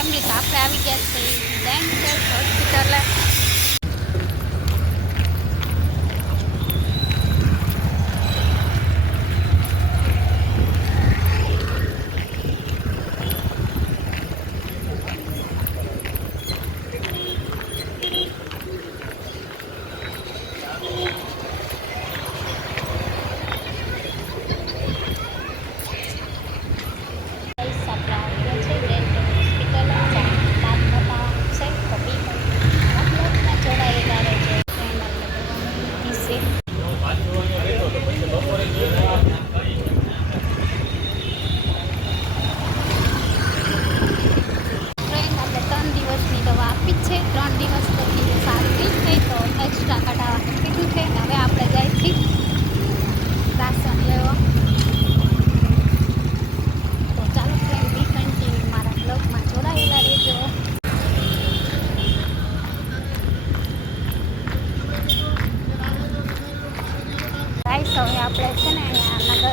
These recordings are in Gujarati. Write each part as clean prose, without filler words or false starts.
ફેમિલી તો આપણે આવી ગયા છે ડેન્ટલ હોસ્પિટલ. હવે આપણે છે ને અહીંયા નગર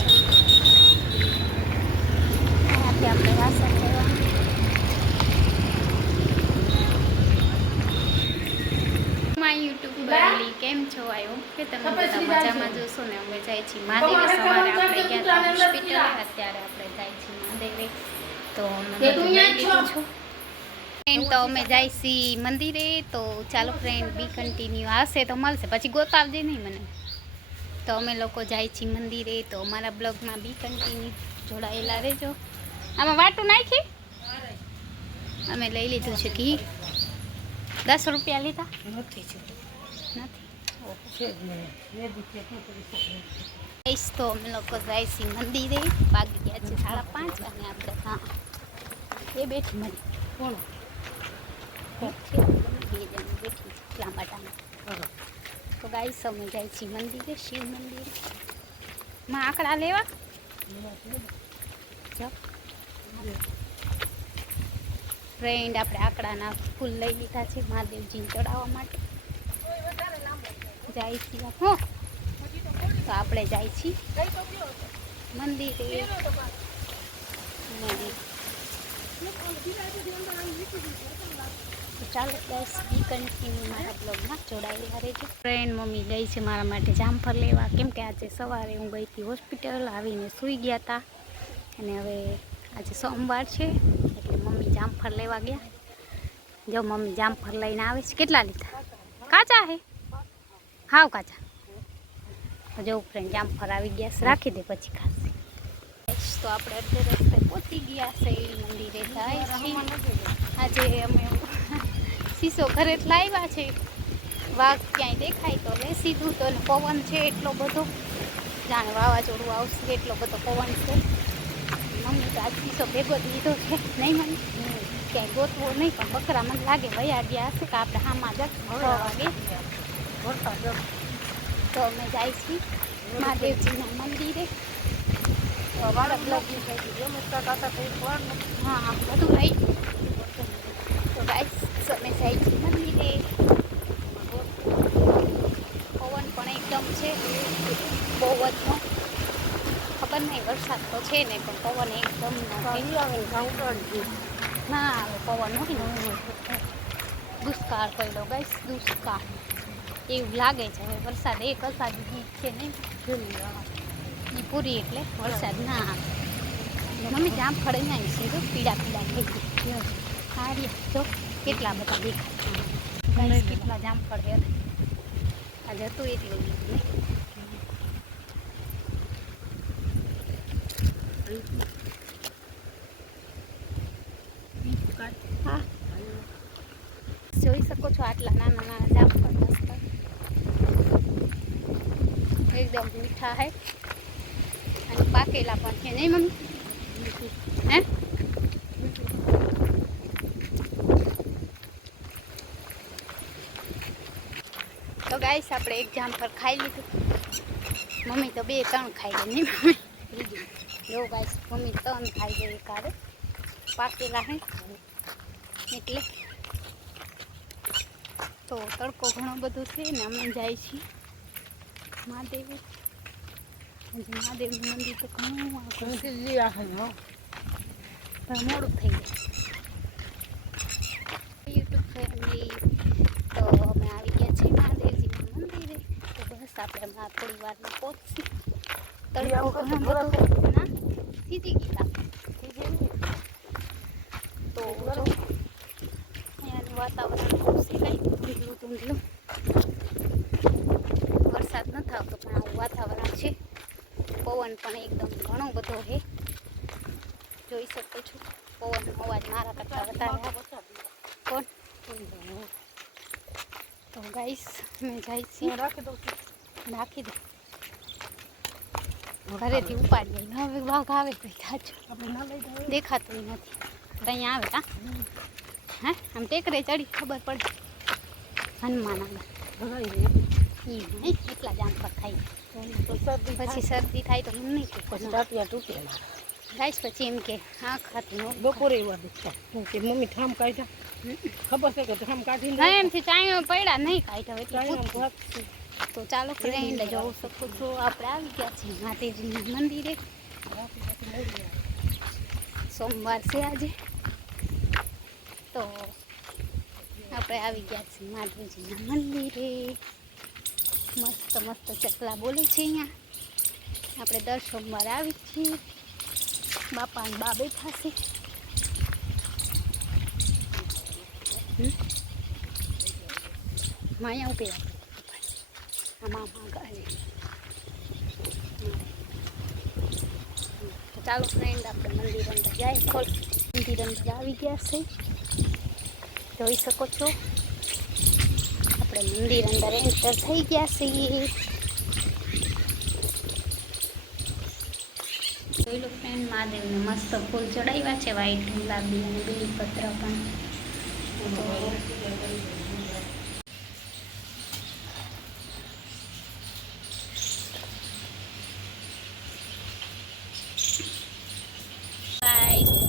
અહીંયાથી આપણે રાશન લેવાનું. માય યુટ્યુબ ફેમિલી કેમ છો? આવ્યો કે તમે બધા મજામાં જોશો ને. અમે જાય છીએ મહાદેવે. સવારે આપણે ગયા હોસ્પિટલ, અત્યારે આપણે જાય છીએ મહાદેવે. તો અમે લઈ લીધું છું તો અમે જાય છીએ મંદિરે. તો ચાલો ફ્રેન્ડ, બી કન્ટિન્યુ આવશે તો મળશે, પછી ગોતાવજે નહીં મને. તો અમે લોકો જાય છીએ મંદિરે. તો અમારા બ્લોગમાં બી કન્ટિન્યુ જોડાયેલા રહેજો. આમાં વાટું નાખી અમે લઈ લીધું છે ઘી. 10 રૂપિયા લીધા નથી. તો અમે લોકો જાય છીએ મંદિરે. વાગી ગયા છે 5:30 અને આપણે હા એ બેઠી મળી કોણ બે જણ બેઠી લાંબા ટાણા. તો ગાઈસ અમે જાય છીએ મંદિરે, શિવ મંદિર માં આંકડા લેવા. ફ્રેન્ડ, આપણે આંકડાના ફૂલ લઈ લીધા છે મહાદેવજીને ચડાવવા માટે. જાય છીએ હું તો આપણે જાય છીએ મંદિરે. ચાલો ગાઈસ, બી કન્ટિન્યુ મારા બ્લોગમાં જોડાયેલા રહેજો. ફ્રેન્ડ, મમ્મી ગઈ છે મારા માટે જામફળ લેવા, કેમ કે આજે સવારે હું ગઈ હતી હોસ્પિટલ, આવીને સૂઈ ગયા હતા. અને હવે આજે સોમવાર છે એટલે મમ્મી જામફળ લેવા ગયા. જો મમ્મી જામફળ લઈને આવે છે. કેટલા લીધા? કાચા હે? હાવ કાચા. જો ફ્રેન્ડ, જામફળ આવી ગયા છે, રાખી દે પછી ખાશે. તો આપણે અડધે રસ્તે પહોંચી ગયા છે મંદિરે. જાય આજે અમે શીશો ઘરે લાવ્યા છે. વાઘ ક્યાંય દેખાય તો લે સીધું. તો પવન છે એટલો બધો, જાણે વાવાઝોડું આવશે એટલો બધો પવન છે. મમ્મી તો આજ શીશો ભેગો જ લીધો છે. નહીં મને ક્યાંય ગોતવો નહીં, પણ બકરા મને લાગે વયા ગયા હશે કે આપણે હામાં જ 6 વાગે. તો અમે જાય છીએ મહાદેવજીના મંદિરે. અમારા બ્લોગ હા બધું લઈ. તો ગાઈસ અમે જાય છીએ મંદિરે. પવન પણ એકદમ છે બહુ જ. ખબર નહીં વરસાદ તો છે ને, પણ પવન એકદમ ના આવે. પવન નથી, દુષ્કાળ પડ્યો ગાઈસ, દુષ્કાળ એવું લાગે છે. હવે વરસાદ એક અષાઢી ગીત છે ને પૂરી એટલે વરસાદ ના આવે. મમ્મી જામફળ અહીંયા છે જો પીળા પીળા થઈ ગઈ. સારી જો કેટલા બધા દેખાય. કેટલા જામફળ છે આજે હતું એટલું નહીં. હા જોઈ શકો છો આટલા નાના નાના જામફળ મસ્ત એકદમ મીઠા હે અને પાકેલા પણ છે નહીં મમ્મી? હે તો ગાઈસ આપણે એક જામફળ ખાઈ લીધું. મમ્મી તો 2-3 ખાઈ ગઈ નહીં મમ્મી? જો ગાઈસ મમ્મી 3 ખાઈ ગઈ કારે, પાકેલા હે એટલે. તો તડકો ઘણો બધો છે ને અમે જાય છીએ મહાદેવ. મહાદેવનું મંદિર તો ઘણું મોડું થઈ ગયું. આ થોડી વારમાં પહોંચશે. તડકો ઘણો બધો ના સીધી ગઈ તો જો અહીંયાનું વાતાવરણ બહુ છે કંઈ ધૂંધલું ધૂંધલું. વરસાદ નથી આવતો પણ આવું વાતાવરણ છે. પવન પણ એકદમ ઘણો બધો છે, જોઈ શકો છો. પવનનો અવાજ મારા કરતાં વધારે. કોણ તો ગાઈસ મેં જાય છીએ, રાખી દે ઘરેથી ઉપાડીએ. હવે વાઘ આવે તો થાજો, દેખાતું નથી. અહીંયા આવે કા હે આમ ટેકરે ચડી ખબર પડે. હનુમાન આગળ એટલા જ આમ પર થાય પછી શરદી થાય તો એમ નહીં કે ગાઈસ પછી એમ કે હા ખાતી બપોરે એવા કે મમ્મી ઠામ કાઢ્યા ખબર છે કે ઠામ કાઢી ના એમથી ચાય પડ્યા નહીં કાઢ્યા. તો ચાલો ફ્રેન્ડ જોઈ શકો છો આપણે આવી ગયા છીએ માતાજીના મંદિરે. સોમવાર છે આજે તો આપણે આવી ગયા છીએ માતાજીના મંદિરે. મસ્ત મસ્ત ચકલા બોલે છે અહીંયા. આપણે દર સોમવારે આવી છીએ. બાપા અને બા બેઠા છે. માયા ઉભી આમાં ચાલો ફ્રેન્ડ આપણે મંદિર અંદર જાય. ખોલ મંદિર અંદર આવી ગયા છે, જોઈ શકો છો. આપણે મંદિર અંદર એન્ટર થઈ ગયા છીએ. જોઈ લો ફ્રેન્ડ મહાદેવને મસ્ત ફૂલ ચડાવ્યા છે, વ્હાઈટ ગુલાબી અને બીલીપત્ર પણ.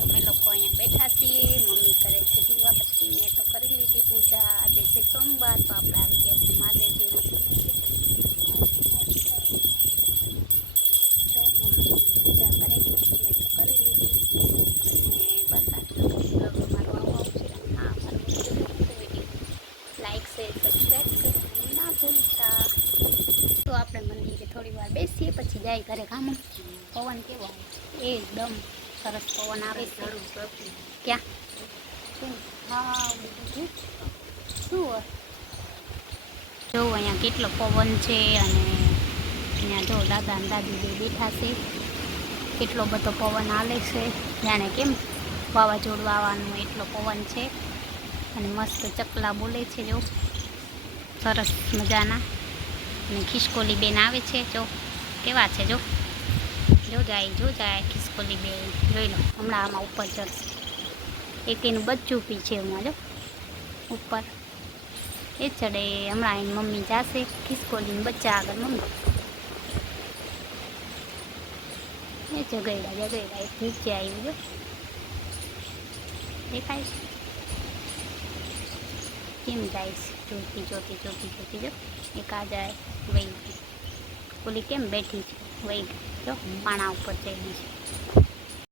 અમે લોકો અહીંયા બેઠા છીએ. મમ્મી કરે છે દીવાબત્તી, મેં તો કરી લીધી પૂજા. આજે છે સોમવાર તો આપણે આવી ગયા છીએ મહાદેવજીના જો મમ્મી પૂજા કરે, મેં તો કરી લીધી. બસ આટલું મારું આવું છે. હા મારું લાઈક શેર સબસ્ક્રાઈબ કરવાનું ના ભૂલતા. તો આપણે મંદિરે થોડી વાર બેસીએ પછી જાય ઘરે કામ. પવન કેવો આવે એકદમ સરસ પવન આવે છે. ક્યાં હા બીજું શું હોય જો અહીંયા કેટલો પવન છે. અને અહીંયા જો દાદા અને દાદી બે બેઠા છે. કેટલો બધો પવન હાલે છે, જાણે કેમ વાવાઝોડું આવવાનું એટલો પવન છે. અને મસ્ત ચકલા બોલે છે જો સરસ મજાના. અને ખિસકોલી બેન આવે છે જો કેવા છે. જો જાય ખિસકોલી બેન જોઈ લો. હમણાં આમાં ઉપર ચડશે. એક એનું બચ્ચું પી છે એમાં જો ઉપર એ ચડે. હમણાં એની મમ્મી જાશે ખિસકોલીને બચ્ચા આગળ. મમ્મી એ જગૈડા એક નીચે આવ્યું જો દેખાય છે કેમ જાય છે. જોતી જો એક આ જાય વહી. ઓલી કેમ બેઠી છે વહી જો પાણા ઉપર ચડી છે.